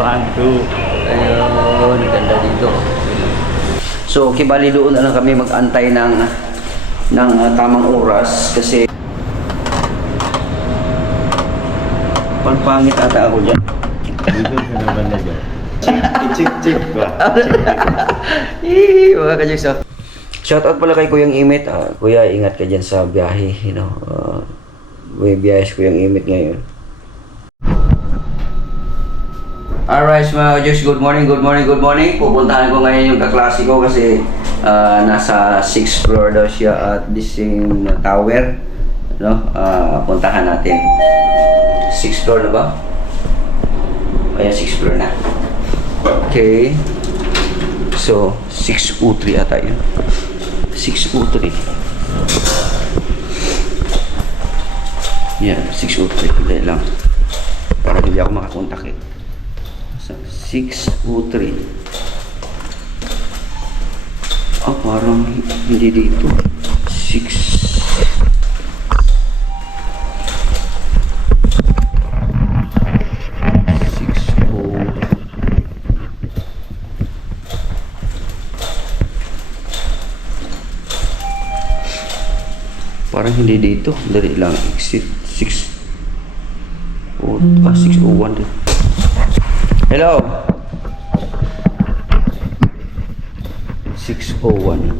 Bantu. Ayun, ganda dito. So, kibali doon na lang kami mag-antay ng tamang oras kasi pangpangit ata ako dyan. Dito ka naman na dyan. Check ba? Mga ka-Jokes. Shoutout pala kay Kuyang Imit. Kuya, ingat ka dyan sa biyahe. You know, may biyahe si Kuyang Imit ngayon. Alright mga ka-Jokes, good morning. Pupuntahan ko ngayon yung kaklase ko kasi nasa 6th floor daw siya at this same tower. No? Puntahan natin. 6th floor na ba? Ayan, 6th floor na. Okay. So, 603 ata yun. 603. Yan, 603. Hindi lang. Para hindi ako makakontak eh. So, 603. Parang hindi dito. 6. Parang hindi dito. Dali lang. Exit 601 din. Hello? 601.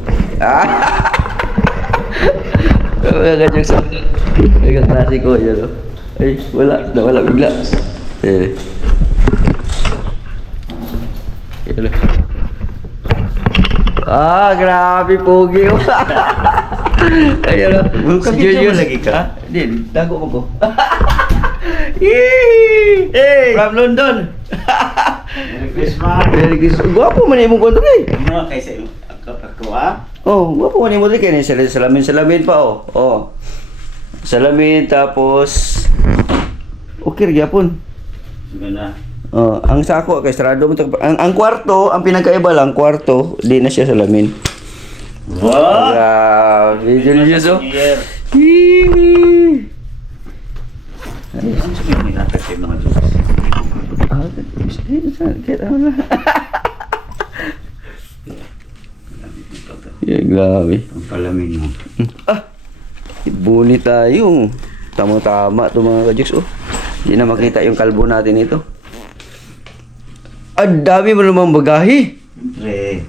Mga ka-Jokes. May kaklase ko yun. Ay, wala bigla. Hello. Grabe pogi. Ayan o. Si Julius lagi ka? Hindi, dago mo ko. Hey! From London. Merry Christmas. Merry Christmas. Gwapo man yung mong kontra eh. Ano kaysa ako Gwapo man yung mong kontra eh. Salamin pa salamin tapos okay gyapon. Ganda. Ang sako kay sarado mo ang kwarto, ang pinagkaiba lang kwarto, di na siya salamin. Wow! Grabe, Julius oh. Ano sabihin nila kasi mga Diyos? Grabe. Ang palamin mo. Ibuni tayo. Tama-tama ito mga ka-Jokes oh. Hindi na makita yung kalbo natin ito. Ang dami mo namang bagahe. Siyempre,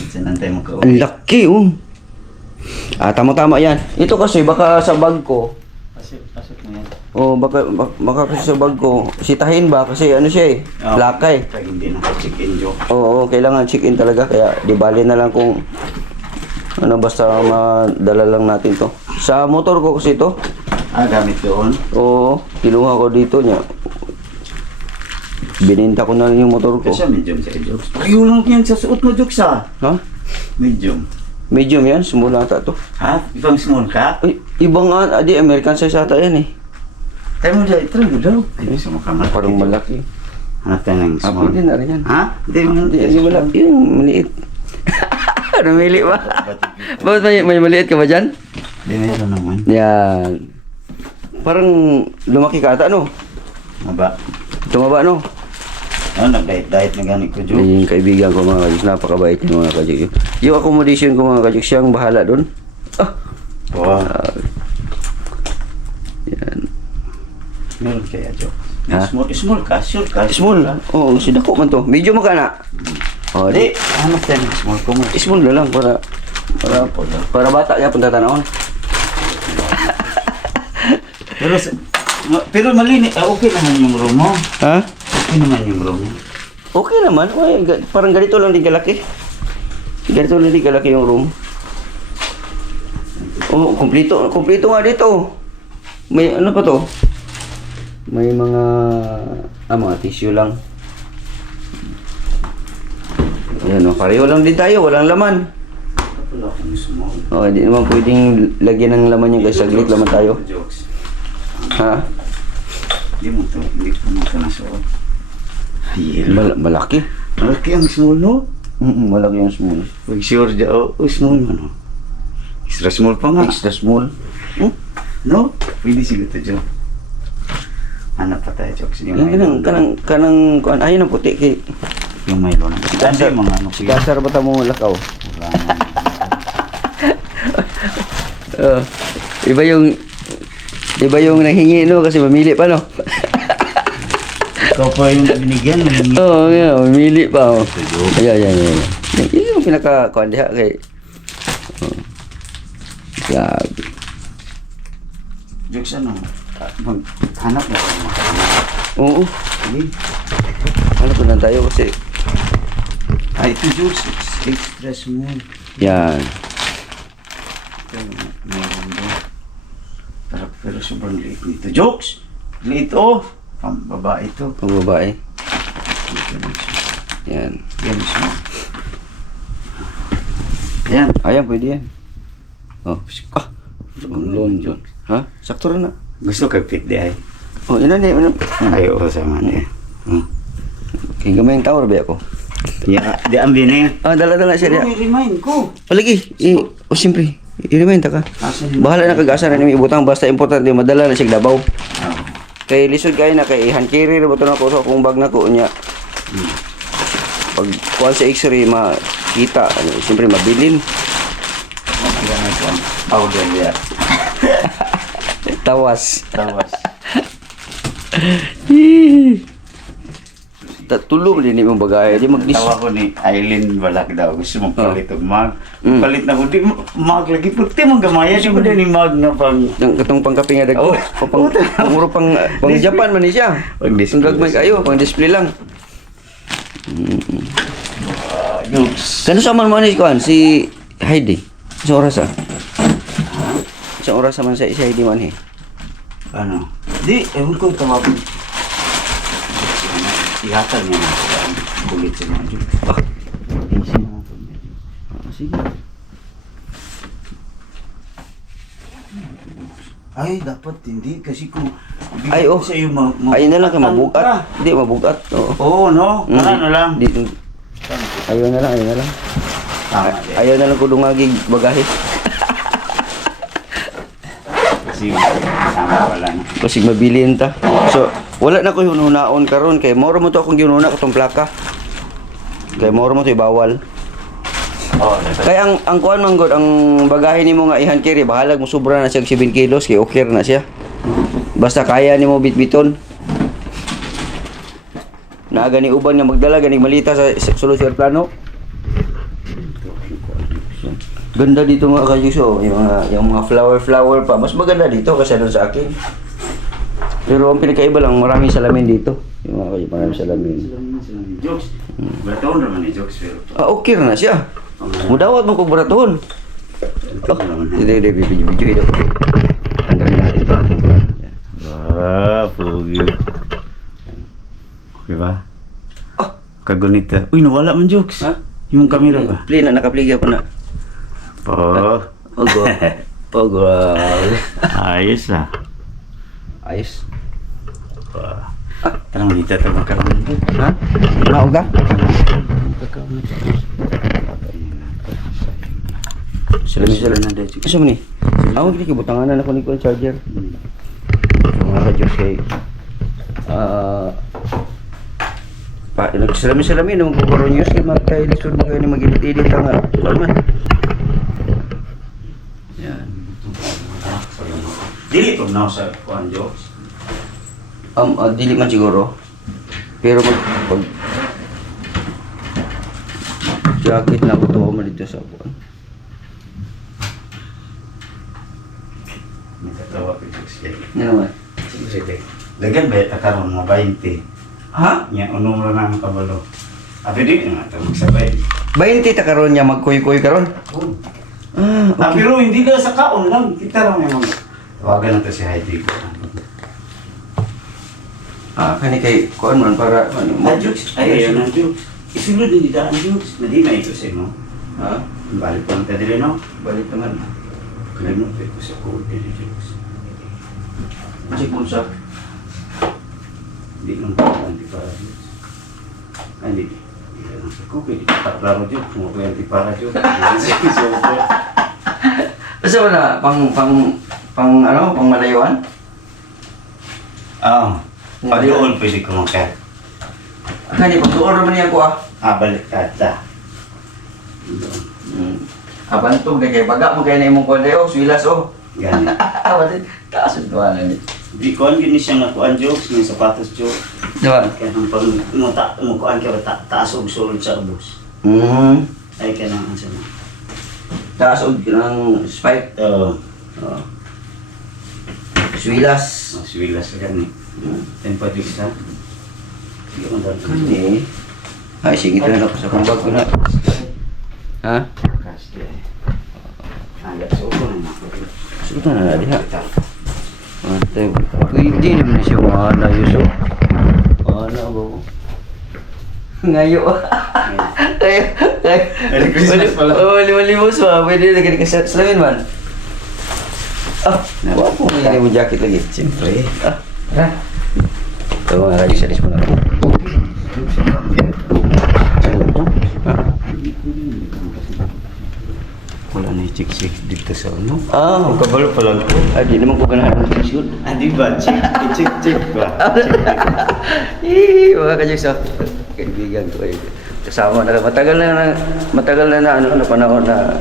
minsan tayo magka-uwi. Ang laki oh. Tama-tama yan. Ito kasi baka sa bag ko. Pasok mo yan. Baka kasi sa bag ko. Sitahin ba? Kasi ano siya eh. Lakay. Pag hindi naka-check-in, Joe. Oo, kailangan check-in talaga. Kaya di bali na lang kung basta madala lang natin to. Sa motor ko kasi to. Gamit doon? Oo, kinuha ko dito niya. Bininta ko na lang yung motor ko. Kasi medium sa Jokes. Pareho lang yan sa suot mo, Jokes Ha? Medium. Medium yan, small ata to. Ha? Ibang small ka? Ay, ibang di American size ata yan eh. Tayo mo dyan, try mo daw. Ay, sa mukha malaki. Parang malaki. Hanap tayo ng small. Pwede na rin yan. Ha? Hindi mo Hindi malaki, yung maliit. Namili ba? Bakit may maliit ka ba dyan? Hindi meron naman. Yan. Parang lumaki ka ata, no? Maba. Tumaba, no? Nag-diet na ganit ko, Joe. Yung kaibigan ko mga ka-Jokes, napakabait yung mga ka-Jokes. Yung accommodation ko mga ka-Jokes, siyang bahala doon. Wow. Yan. Meron kaya, Joe. Ha? Small ka? Sure ka? Small. Oo, sidako man to. Medyo makana. Hindi. Hanap tayo ng small ko mo. Small na lang para bata ya punta tanawon. Pero malinis. Okay naman yung room mo. Ha? Okay naman yung room mo. Okay naman. Parang ganito lang din kalaki. Ganito lang din kalaki yung room. Kompleto nga dito. May ano pa to? May mga tissue lang. Ayan pareho lang din tayo, walang laman. Wala akong small. Hindi naman pwedeng lagyan ng laman yung kasi saglit laman tayo. Ha? Hindi ko mo ito nasuot. Malaki. Malaki ang small, no? Malaki yung small. Pag sure dyan, small mo, no? Extra small pa nga. Extra small. No? Pwede siguro ito dyan. Hanap pa tayo, Jokes. Yung Yung kanang kuan ayun ang puti kay Yung Milo na. Kasi mga ano ko yun. kasar ba ta mo lakaw. Wala na. Iba yung nanghingi no kasi mamili pa no. Ikaw pa yung binigyan. Oo, yeah, mamili pa oh. Ito, Jokes. Ayan. Yun yung pinaka kuan diha kay Grabe. Jokes, ano? Maghanap na tayo. Oo. Sige. Ano po lang tayo kasi Ay, ito, Jokes. Extra small. yan. Ito, mayroon doon. Pero sobrang liit nito. Jokes! Liit, oh! Pang babae ito. Pang babae. Ito lang siya. Yan. Yan siya. Yan. Ayan, pwede yan. Oh. Long John. Ha? Sakto rin na. Gusto kay fit di ay. Oh, ina ni. Ay, oo sa man eh. Kaya gamay yung tower ba ako? Ya, di ambi na yan. Ah, dala siya diya. Remind ko. Palagi. Oh, siyempre. I-remind ka. Asan Bahala na kag-asa na nimi ibutang basta importante madala na siya Davao. Ah. Kay lisod kay na kay hand carry ra na ko sa akong bag na ko nya. Pag kuan sa X-ray makita ano, siyempre mabilin. Powder ya. Tawas. Tawas. Tulog din imong bagay di magdis. Tawa ko ni Aileen Balak daw. Gusto mong palit og mag. Mm. Palit na ko. Di mag lagi. Puti mong gamaya. Di ba din ni mag na pang... Nang katong pangkape nga dagko. Oh. Panguro pang Japan man ni siya. Pang Ang display. gagmay kayo, pang display lang. Jokes. Kano sa man mo ni kuan si Heidi? Sa oras ah. Sa oras man sa si Heidi man eh. Ano? Di, ewan ko tawagin. Ihatag niya na sa kulit sa mga Jokes. Easy na ito. Sige. Ay, dapat hindi kasi kung Ay, oh. sa iyo Ayun na lang kay mabugat. Hindi mabugat. Oo. Oo, no? Ano na lang. Dito. Ayun na lang. Tama. Ayaw na lang ko dungagig bagahe. Kasi tama wala na. Kasi mabilin ta. So, wala na ko hinunaon karon kay moro mo to akong ginuna katong plaka. Kay moro mo to bawal. Oh, Kay ang kuan man god ang bagahe nimo nga i-hand carry bahalag mo sobra na siya 7 kilos kay okay na siya. Basta kaya nimo bitbiton. Na gani uban nga magdala gani malita sa sulod sa plano. Ganda dito mga kayuso, yung mga flower pa. Mas maganda dito kasi doon sa akin. Pero ang pinakaiba lang, maraming salamin dito. Yung mga kayo, maraming salamin. Jokes. Baraton naman ni Jokes pero. Ah, okay na siya. Mudawat mo kong baraton. Ito naman. Hindi, video ito. Tanggalin natin ito. Ah, pugi. Okay ba? Kagunita. Uy, nawala man Jokes. Ha? Yung camera ba? Play na, nakapligya pa na. Oh. Ogo. Ogo. Ayos ah. Ayos. Tara mo dito ito magkaroon. Ha? Naog ka? Salamin na dahil. Asa mo ni? Ako hindi kibutangan na ako ni ko charger. Mga ka-Diyos kay nagsalamin nung kukuron news kay magkay lisod mo kayo ni mag-edit ka nga. Normal. Yan. Dili to na sa kuan Jokes. Dili man siguro. Pero pag jacket na ko to man dito sa kuan. Nagkatawa ko Jokes kay. Yan naman. Sige. Dagan ba ito karon mga 20? Ha? Nya unong lang ang kabalo. Abi di nga ito magsabay. 20 ta karon niya magkuy-kuy karon. Oh. Ah, Ah, pero hindi ka sa kaon lang. Kita lang yung tawagan natin si Heidi ko. kani kay kuan man para ano Ah, Jokes. Ay, ayun ang Jokes. Isulod din daan Jokes. Nadi na ito siya, no? Ha? Balik pa ka dili, no? Balik naman. Kalimot ito sa code dili, Jokes. Check mo sa. Hindi lang pa antipara, Jokes. Ay, hindi. Hindi lang sa code. Hindi ka klaro, Jokes. Mga ko yung antipara, Jokes. Asa ba na pang ano, pang malayuan? Ah, Pag-doon, pwede ko maka. Kani pagtuon naman niya ko ah. Balik ka ta. Abantog na kay baga mo kay na imong kuwan dayo, swilas oh. Gani. Wala taas ang tuwanan ni. Di ko ang gini siya nakuan jokes, may sapatos jokes. Diba? Kaya nang pag mukuan ka taas og sulod sa ubos. Ay ka nang sa na. Taas og ng spike. Oh. Swilas. Siwilas ka gani. Tempo sa. Sige man dali. Kani. Ay sige na ako sa kambag ko na. Ha? Kaste. Anda so ko na. Suot na diha. Ate, hindi naman siya maayos oh. Ano ba? Ngayo. Merry Christmas pala. Oh, limos ba? Pwede na ganyan ka salamin man. Wala po may mo jacket lagi. Siyempre. Ito mga radyo sa mo na ako. Wala na i-check dito sa ano. Ang kabalo pa lang ko. di naman ko ganahan ng shoot. Di ba? Check ba? Mga kajiksa. Kaibigan ko eh. Kasama na matagal na ano panahon na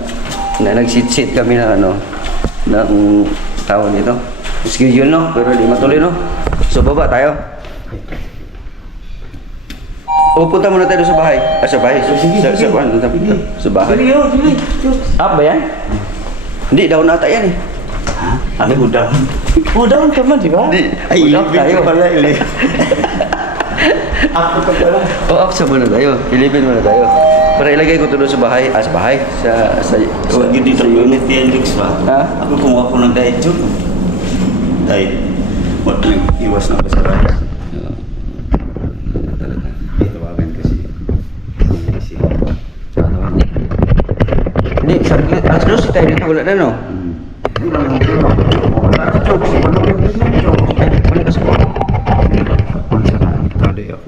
nagsit-sit kami na ano ng tawag nito. Schedule no, pero di matuloy no. So baba tayo. O punta muna tayo sa bahay. Sa bahay. Sa bahay. Up ba yan? Hindi, daon ata yan eh. Ha? Ano udahan? Udahan ka man, di ba? Ay, ilip tayo. Pala, ilip. Ako ka pala. Up sa muna tayo. Ilipin muna tayo. Para ilagay ko tuloy sa bahay. Sa bahay. Sa Huwag yun dito unit yan, Lix ba? Ha? Ako kumuha ko ng diet joke. Diet. What iwas na kasarap. Tawagan kasi. Hindi, alas 12 tayo dito. Wala na no? Wala ka sa ko. Tadi ako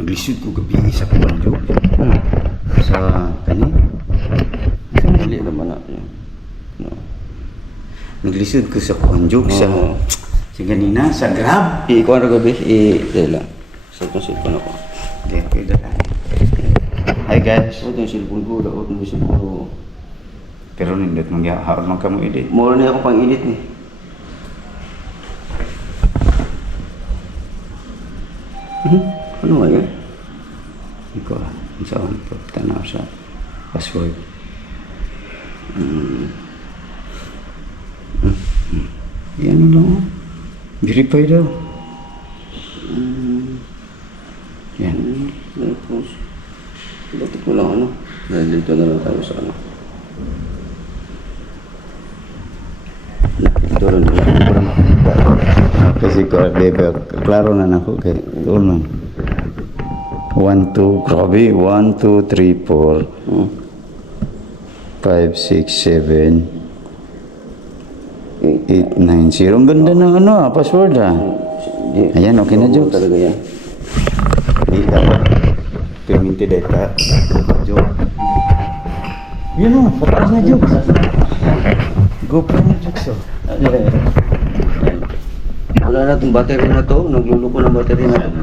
naglisod ko gabi sa kuwan joke. Sa kani. Hindi naman na. Naglisod ko sa kuwan joke sa ganina sa Grab. Ikuha na gabi. Dahil lang. Sa itong cellphone ako. Okay, pwede lang. Hi guys. Ito yung cellphone ko. Daot yung cellphone ko. Pero nindot haron man kamo edit. Mura na ako pang edit ni. Ano nga yan? Iko sa on tanaw sa password. Yan lang. Verify daw. Yan. Tapos, batik mo lang ano. Dahil dito na lang tayo sa ano. Ito rin lang. Kasi ko klaro na nako kay tulong. 1 2 grabe 1 2 3 4 5 6 7 8 9 0. Ang ganda ng ano password Ayan, okay na jokes. Talaga yan. Hindi dapat permitted data. Joke. Yun o, pataas na jokes. GoPro na jokes o. Wala na itong battery na to. Nagluluko ng battery na to.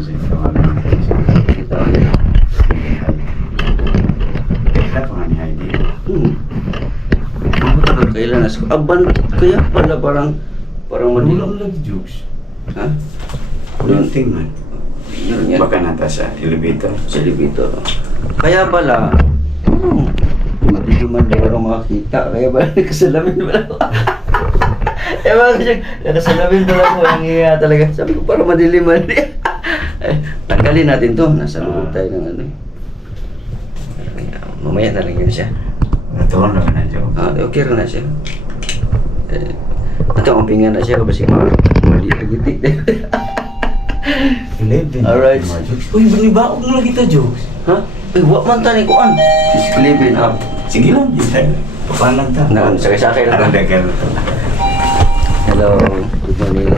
Kailan na aban kaya pala parang madilim. Lang jokes. Ha? Kunting man. Yun yan. Baka nata sa elevator. Sa elevator. Kaya pala, madilim man daw ang makakita. Kaya pala nakasalamin pala ako. Eh mga kasi, nakasalamin pala ako. Ang iya talaga. Sabi ko, para madilim man. Tanggalin natin to. Nasa loob tayo ng ano. Mamaya na lang yun siya. Naturon naman na joke. Okay na siya. Ito, umpingan na siya. Kasi maliit-litik din. 11. Alright. Uy, banibaog mo lang kita jokes. Ha? Ay, wak man tani ko an. Living up. Sige lang, yun. Papalang ta. Sakay-sakay lang. Dagal. Hello. Good morning.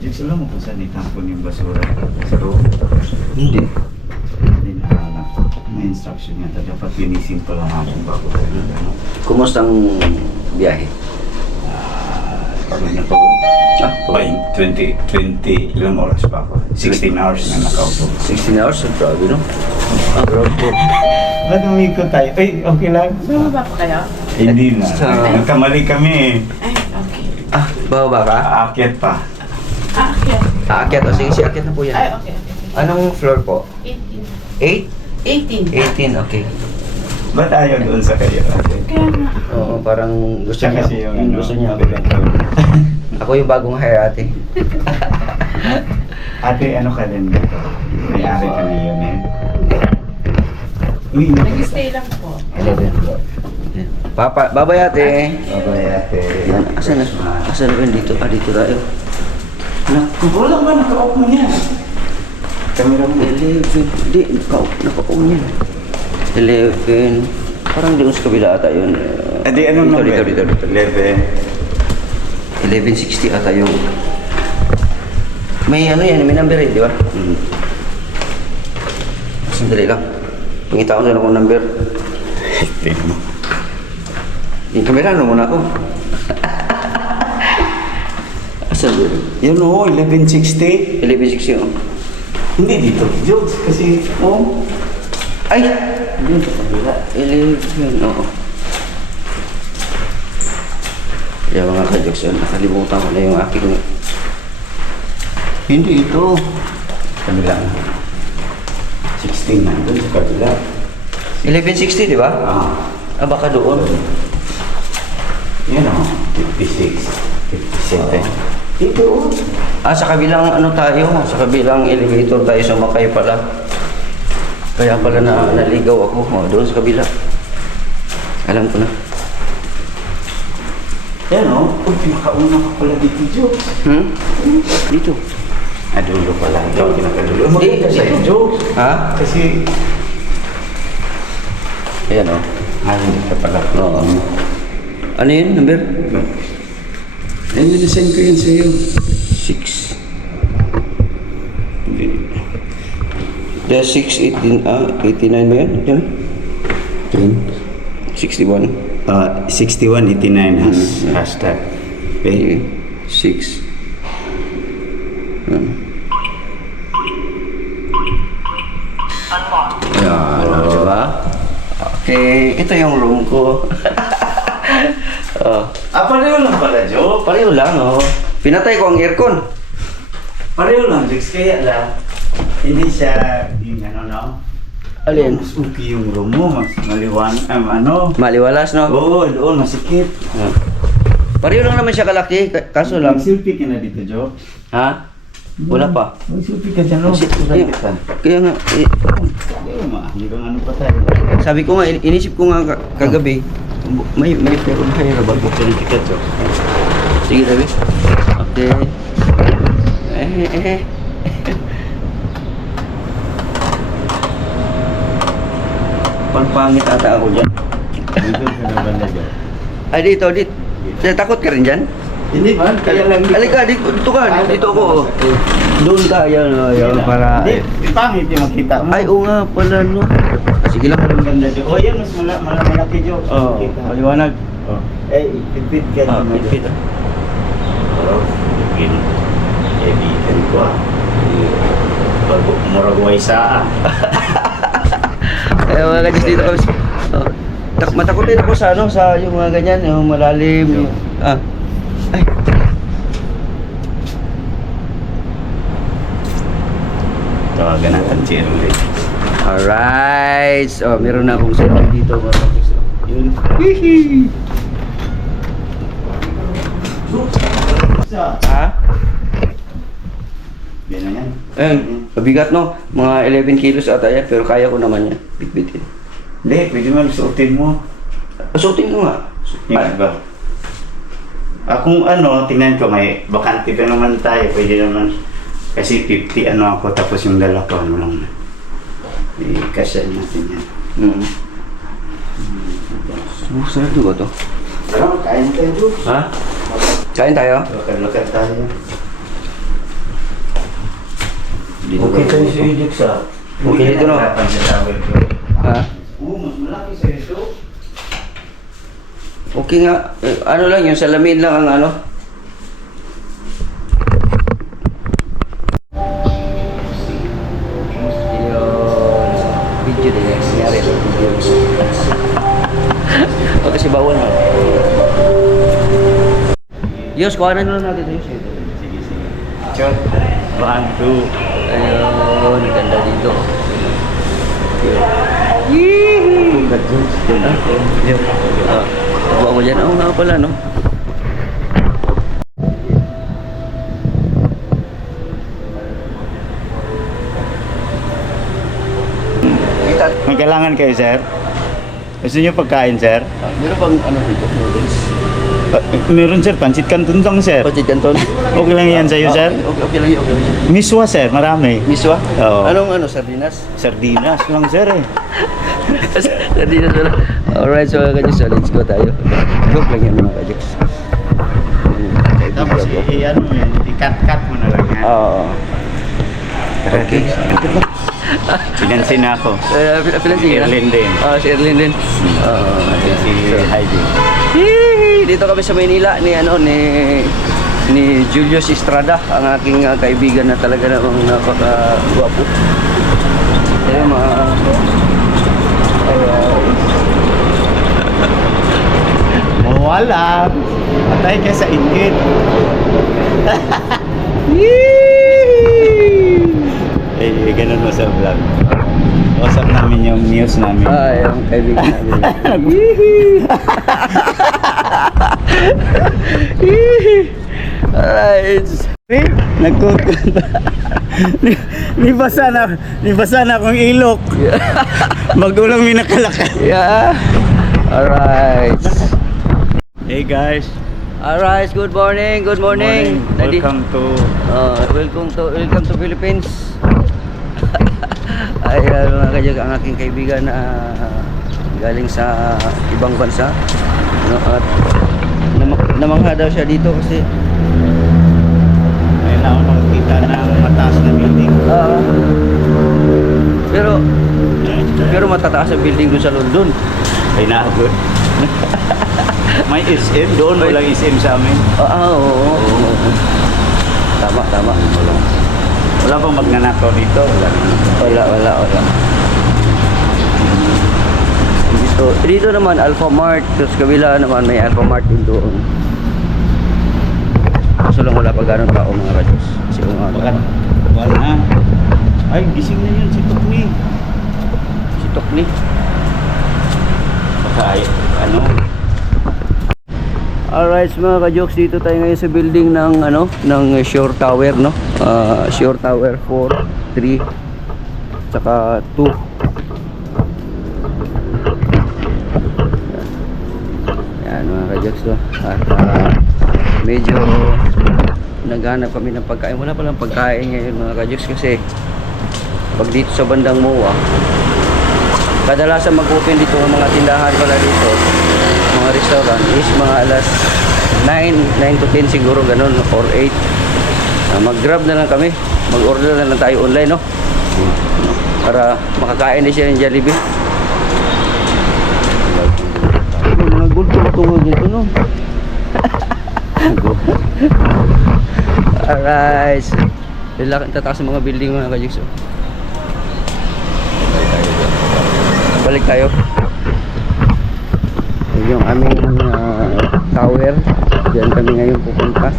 Jokes lang mo kung saan itapon yung basura sa loob. Hindi. Hindi na may instruction yata. Dapat linisin pa lang ako bago tayo. Kumusta ang biyahe? pagod na pagod. Ah, By 20 ilang oras pa ako. 16 hours na nakaupo. 16 hours, grabe no? Ah, grabe po. Ba't umikot tayo? Ay, okay lang. Bumaba pa kayo? Hindi na. Sa- Nagkamali kami eh. Ay, okay. Ah, bababa ka? Aakyat pa. Okay. Aakyat, o sige, akyat na po yan. Ay, okay, okay. Anong floor po? 18. 8? 18. 18, okay. Ba't ayaw doon sa kayo? Kaya nga. Oo, parang gusto Siya niya. kasi yung ano. Gusto niya. Ako yung bagong hire ate. Ate, ano ka din dito? May-ari ka na yun eh. Uy, Nag-stay lang po. 11. Papa, babay ate. babay ate. Yan, asan na? Asan na yun? Dito? Ah, dito tayo. Wala ba naka-off mo niya? Camera mo. 11. Hindi, naka-on yan. 11. Parang doon sa kabila ata yun. Adi, anong number? Dito. 11. 1160 ata yung... May ano yan, may number eh, di ba? Sandali lang. Pangita ko na lang kung number. Tingnan mo. Yung kamera, ano muna ako? Asan yun? Yun o, 1160. 1160 oh. Hindi dito. Jokes kasi, oh. Ay! Yun sa kabila. 11, oo. Kaya mga ka-jokes yun, nakalimutan ko na yung aking... Hindi ito. Kabila. 16 na doon sa kabila. 1160, di ba? Ah. Ah, baka doon. Yan o, 56. 57. Dito o. Ah, sa kabilang ano tayo, sa kabilang elevator tayo sumakay pala. Kaya pala naligaw ako, doon sa kabila. Alam ko na. Yan o. Uy, pinakauna ka pala dito, Jokes. Dito. Ah, dulo pala. Ikaw pinakadulo. Hindi, Maganda sa'yo, dito. Jokes. Ha? Kasi, Ayan o. hindi ka pala. Oo. Ano yun, number? Ayun, nidesign ko yun sa'yo. 6. Hindi. The 6, 18, 89 ba yan? Yan? 61. 6189 hashtag. Okay. 6. Ayan, diba? Okay, ito yung room ko. Oh. Pareho lang pala, Joe. Pareho lang, oh. Pinatay ko ang aircon. Pareho lang, Jokes. Kaya lang, hindi siya yung ano, no? Alin? Mas okay yung room mo, mas maliwan, ano? Maliwalas, no? Oo, doon, masikip. Ah. Pareho lang naman siya kalaki, kaso lang. Mag-selfie ka na dito, Joe. Ha? Wala pa. Mag-selfie ka dyan, no? Kaya nga, Hanggang ano pa tayo? sabi ko nga, inisip ko nga kagabi, may pero mahirap ba? Selfie ka, Joe. Sige, sabi. Okay. Pangpangit ata ako dyan. Dito ka na ba na, Joe? Ay, dito. Takot ka rin dyan? Hindi man, kaya lang dito. Halika, dito ka. Dito ako. Doon ka, yan, para... Hindi, pangit yung makita mo. Ay, oo nga pala, no. Sige lang. Ang ganda, Joe. Oh, yan, mas malaki, Joe. Oo, maliwanag. Oh. Eh, ipit ka Ah, naman, Joe. pipit. Oh, ebitin ko ah. Bago kumuragway sa Eh, mga kajis dito kami. Oh. Matakotin ako sa ano, sa yung mga ganyan, yung malalim. Yung, ay. tawagan natin si Erwin. Alright. So, meron na akong setting dito, mga kajis. Yun. Hihi. Ha? Yan na yan. Ayun, mabigat no? Mga 11 kilos ata yan, pero kaya ko naman yan. Bitbitin. Hindi, pwede mo suotin mo. Suotin ko nga. Yan ba? Kung ano, tingnan ko, may bakante pa naman tayo. Pwede naman. Kasi 50 ano ako, tapos yung dala ko, ano lang na. Kasya natin yan. Sarap ba to? Tara, kain tayo, Joe. Ha? Kain tayo? Lakad-lakad tayo. Okay tayo sa Ejek sa... Okay dito no? Ha? Oo, mas malaki sa ito. Okay nga. Ano lang yung salamin lang ang ano? video din yan. Nangyari sa video. O kasi bawal man. Yos, kuhanan na lang natin Yos. Sige, sige. Shot. 1, 2. Ayun, ganda dito. Yee! Tawa mo dyan. Oo nga pala, no? May kailangan kayo, sir? Gusto niyo pagkain, sir? Meron bang ano dito? Noodles? Meron, sir. Pansit Canton lang, sir. Pancit Canton? Okay lang yan sa'yo, sir? Okay lang yun, okay lang yun. Miswa, sir. Marami. Miswa? Oo. Anong ano, sardinas? Sardinas lang, sir, eh. Sardinas wala. Alright, so kajus, so let's go tayo. Joke lang yan mga kajus. Tapos, ano yan, i-cut-cut mo na lang yan. Oo. Okay. Pinansin na ako. Pilan si Erlyn din. Si Erlyn din. Si Heidi. Dito kami sa Maynila ni Julius Estrada, ang aking kaibigan na talaga namang napaka-guwapo. Ayun mga Mawala. Patay ka sa inggit. Eh, ganun mo sa vlog. Usap namin yung news namin. yung kaibigan namin. Alright. Nibasa na akong ilok. Magulang may nakalakay. Yeah. Alright. Hey guys. Alright, good morning. Good morning. Daddy. Welcome to Welcome to Philippines. Ay, mga kajag, ang aking kaibigan na galing sa ibang bansa. No, at namangha daw siya dito kasi may nakakita ng mataas na building. pero matataas ang building doon sa London. Ay naabot. May SM doon, walang SM sa amin. Oo. Tama. Wala bang magnanakaw dito? Wala. Dito naman Alphamart, tapos kabila naman may Alphamart din doon. Kaso lang wala pa ganun tao mga radyos. Kasi Bakit? Wala. Ay, gising na yun si Tukni. si Tokni. Baka ano? Alright mga ka-jokes, dito tayo ngayon sa building ng Shore Tower, no? Shore Tower 4, 3, saka 2. Yan mga ka-jokes, no? At medyo naghanap kami ng pagkain. Wala palang pagkain ngayon mga ka-jokes kasi pag dito sa bandang MOA, kadalasan mag-open dito ng mga tindahan pala dito, mga restaurant is mga alas 9 to 10 siguro ganun or 8. Mag-grab na lang kami, mag-order na lang tayo online, no? Para makakain din siya ng Jollibee. Mga gulto-tungog dito, no? Alright, tataas ang mga building mga kajikso. Balik tayo. Yung aming tower, diyan kami ngayon pupunta,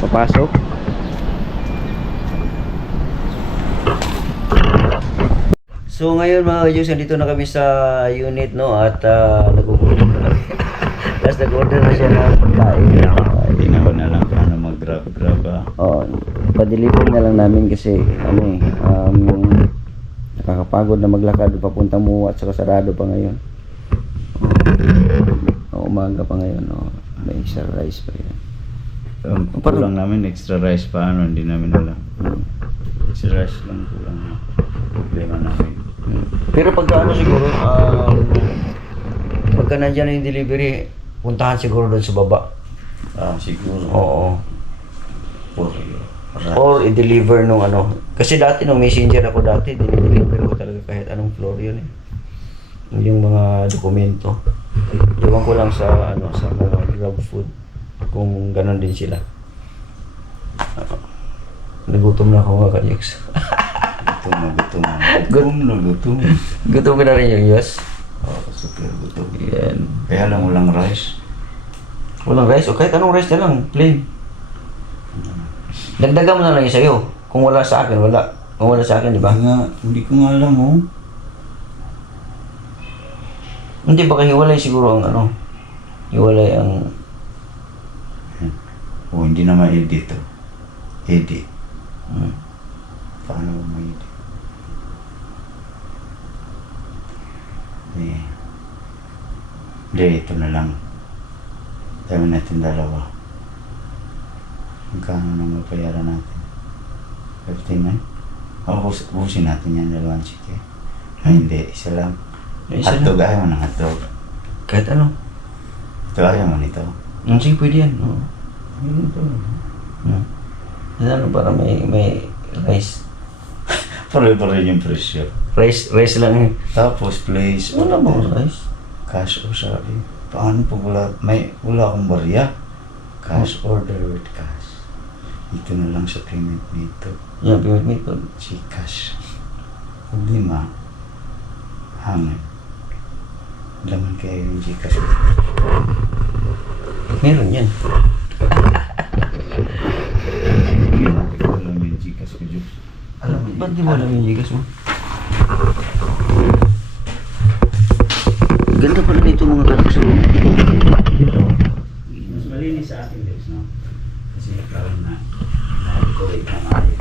papasok. So ngayon mga kajus, dito na kami sa unit, no, at nag-order na kami. Tapos nag-order na siya ng pagkain. Hindi na ako na lang paano mag-grab. Pa-deliver na lang namin kasi nakakapagod na maglakad papunta mo at saka sarado pa ngayon. Umaga pa ngayon, no? May extra rice pa yun. Kulang namin extra rice pa, hindi namin alam. Extra rice lang kulang. Problema namin. Pero pagka siguro, pagka nandiyan na yung delivery, puntahan siguro doon sa baba. Siguro. Oo. Or i-deliver nung kasi dati nung messenger ako dati, dinideliver ko talaga kahit anong floor yun eh. Yung mga dokumento. Iwan ko lang sa sa mga Grab Food kung ganon din sila. Nagutom na ako mga ka-Jex. Gutom na gutom. Gutom na gutom. Gutom ka na rin yung Yos? Oo, super gutom. Yan. Kaya lang walang rice. Walang rice? O kahit anong rice na lang, plain. Dagdagan mo na lang yung sa'yo. Kung wala sa akin, wala. Kung wala sa akin, di ba? Hindi ko nga alam oh. Hindi, baka hiwalay siguro ang ano. Hiwalay ang... Oh, hindi na ma-edit to. Edit. Hmm. Paano ba ma-edit? Hindi, ito na lang. Sabi natin dalawa. Magkano na mapayaran natin? 59? O, busin natin yan, dalawang chicken. Ay, hindi, isa lang. Isa Hotdog, ayaw mo ng hotdog. Kahit ano. Ito, ayaw mo nito. Sige, pwede yan. Oo. Yun ito. Ano, para may rice. Pare-pare yung presyo. Rice lang eh. Tapos, place Wala bang order. rice? Cash o sabi. Paano pag wala akong barya? Cash order with cash. Ito na lang sa payment dito. Yan, payment method. Gcash. Problema. Hangin. Laman kayo yung Gcash. Meron yan. Alam yung Gcash ko, Diyos. Alam mo, Ba't di mo alam yung Gcash mo? Ganda pala nito mga kalakso. Mas malinis sa akin, guys, no? Kasi nagkaroon na na-decorate na maayo.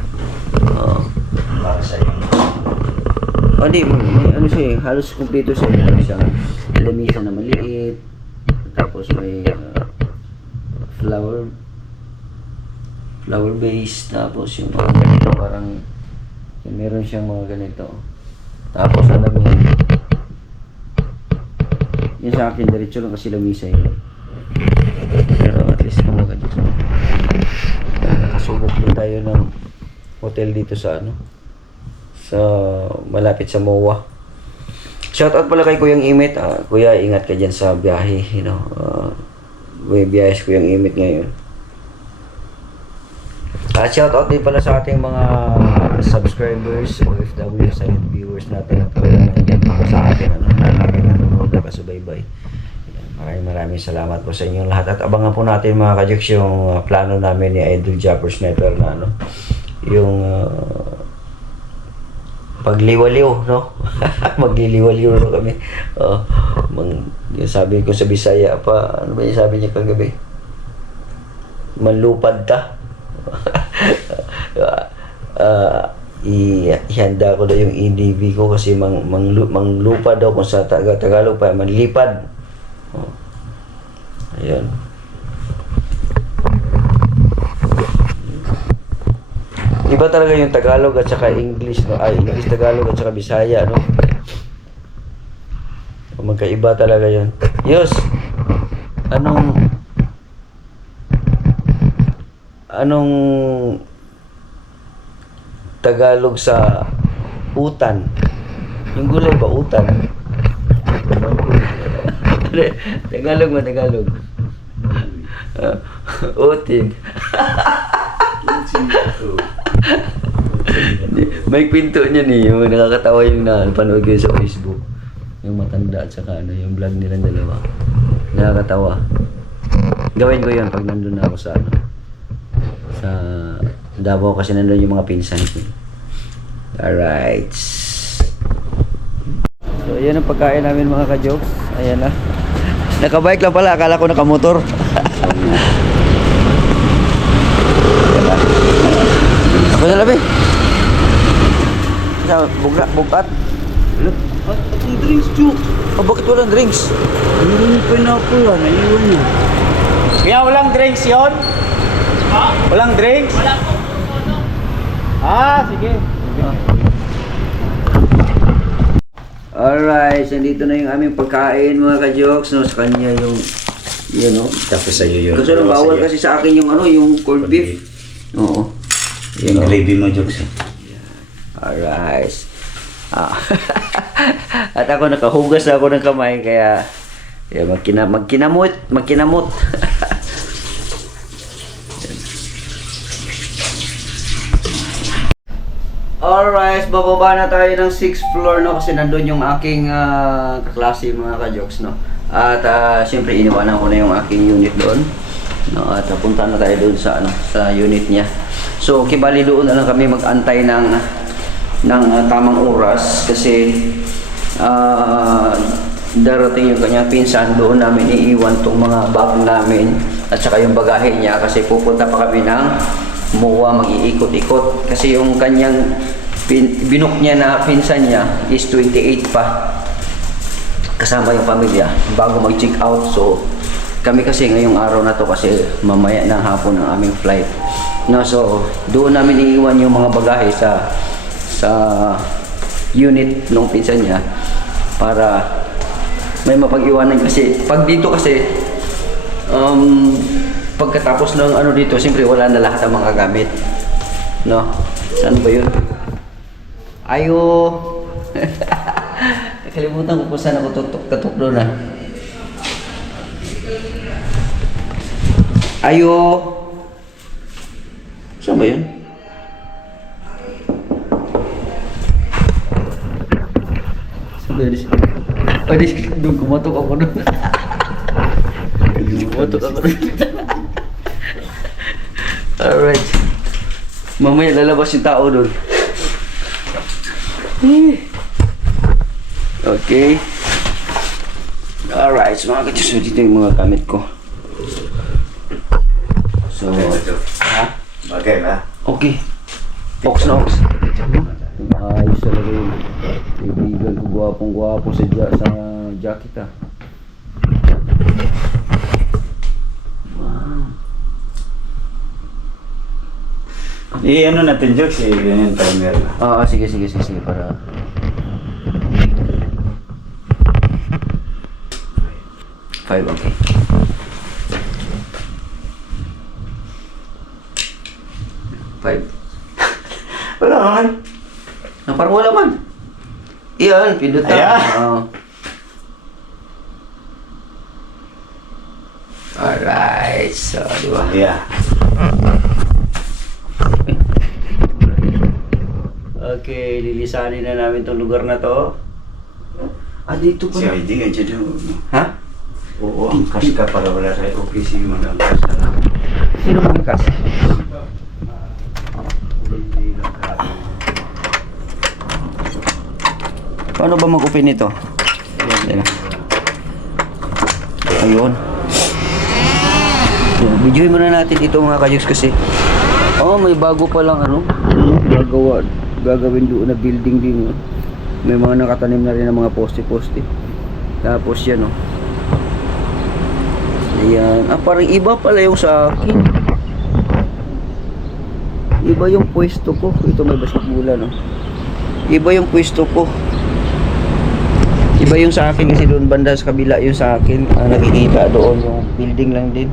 Oo. Para sa iyo. Hindi, may ano siya eh, halos kumpleto siya. Meron siyang lamisa na maliit. Tapos may flower base. Tapos yung mga ganito parang meron siyang mga ganito. Tapos alam mo yun sa akin, diretso lang kasi lamisa yun. Pero at least mga ganito. Nakasubok din tayo ng hotel dito sa ano, sa malapit sa MOA. Shoutout pala kay Kuyang Imit. Kuya, ingat ka dyan sa biyahe, you know. May biyahe si Kuyang Imit ngayon. Shoutout din pala sa ating mga subscribers, OFW, silent viewers natin at nandiyan pa sa atin, ano, nanonood na kasubaybay. Maraming salamat po sa inyong lahat at abangan po natin mga kajoks yung plano namin ni Idol Japper Sniper na ano, yung pagliwaliw, no? Magliliwaliw no kami. Yung sabi ko sa Bisaya pa, ano ba yung sabi niya kagabi? Manlupad ta. Ihanda ko daw yung EDV ko kasi manglupad daw kung sa Tagalog pa, manlipad. Ayun. Iba talaga yung Tagalog at saka English, no? Ay, English, Tagalog at saka Bisaya, no? Magkaiba talaga yun. Yos, anong Tagalog sa utan? Yung gulay ba utan? Tagalog mo, Tagalog. Utin. May pinto niya ni, yung nakakatawa yung napanood ko sa Facebook. Yung matanda at saka ano, yung vlog nilang dalawa. Nakakatawa. Gawin ko yun pag nandun na ako sa ano, sa Davao kasi nandun yung mga pinsan ko. Alright. So yan ang pagkain namin mga ka-jokes. Ayan na. Nakabike lang pala, akala ko nakamotor. Ako na labi. Bukat. At yung drinks, Chuk. Bakit walang drinks? Meron yung pineapple, naiwan niya. Kaya walang drinks yon? Ha? Walang drinks? Wala po. Sige. Alright, so dito na yung aming pagkain mga ka-jokes, no? Sa kanya yung, yun, no? Tapos sa'yo yun. Kasi bawal kasi sa akin yung ano, yung corned beef. Oo. Yung gravy mo, Jokes. Alright. At ako nakahugas na ako ng kamay, kaya magkinamot. Alright. guys, bababa na tayo ng 6th floor, no, kasi nandun yung aking kaklase, mga ka-jokes, no. At siyempre iniwanan ko na yung aking unit doon, no, at punta na tayo doon sa sa unit niya. So kibali doon na lang kami mag-antay ng tamang oras kasi darating yung kanyang pinsan. Doon namin iiwan tong mga bag namin at saka yung bagahe niya kasi pupunta pa kami ng MOA, mag-iikot-ikot kasi yung kanyang binook niya na pinsan niya is 28 pa kasama yung pamilya bago mag-check out. So kami kasi ngayong araw na to kasi mamaya ng hapon ang aming flight, no. So doon namin iiwan yung mga bagahe sa unit ng pinsan niya para may mapag-iwanan kasi pag dito kasi pagkatapos ng dito, siyempre wala na lahat ng mga gamit, no. Saan ba yun? Ayo. Nakalimutan ko kung saan ako tutok doon na. Ayo. Saan ba yun? Saan ba yun? Doon kumatok ako doon. Kumatok ako doon. Alright. Mamaya lalabas yung tao doon. Okay. Alright. So mga ka-Diyos, dito yung mga gamit ko. So, ha? Bagay ba? Okay. Ox na ox. Ayos talaga yun. Kaibigan ko, gwapong-gwapo sa jacket, ah. Ano natin, Jokes, yung timer. Sige, para... Five, okay. Five. Wala man. Parang wala man. Iyan, pindutan. Ayan. Alright, so, di ba? Yeah. Okay, lilisanin na namin tong lugar na to. Dito Si pa. ID ka dyan. Ha? Oo, angkas ka para wala sa office yung mag-angkas ka lang. Sino magkas? Paano ba mag-open ito? Ayan. Ayun. Videoin muna natin ito mga ka-Jokes kasi may bago pa lang gagawin doon na building din. May mga nakatanim na rin ng mga poste-poste. Tapos yan ayan. Parang iba pala yung sa akin. Iba yung pwesto ko. Ito may basketball, no? Iba yung pwesto ko. Iba yung sa akin kasi doon banda sa kabila yung sa akin. Nakikita doon yung building lang din.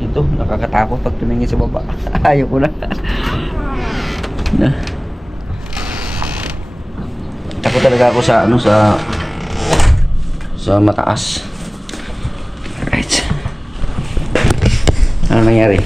Ito, nakakatakot pag tumingin sa baba. Ayaw ko na. Takot talaga ako sa sa mataas. Alright. Ano nangyari?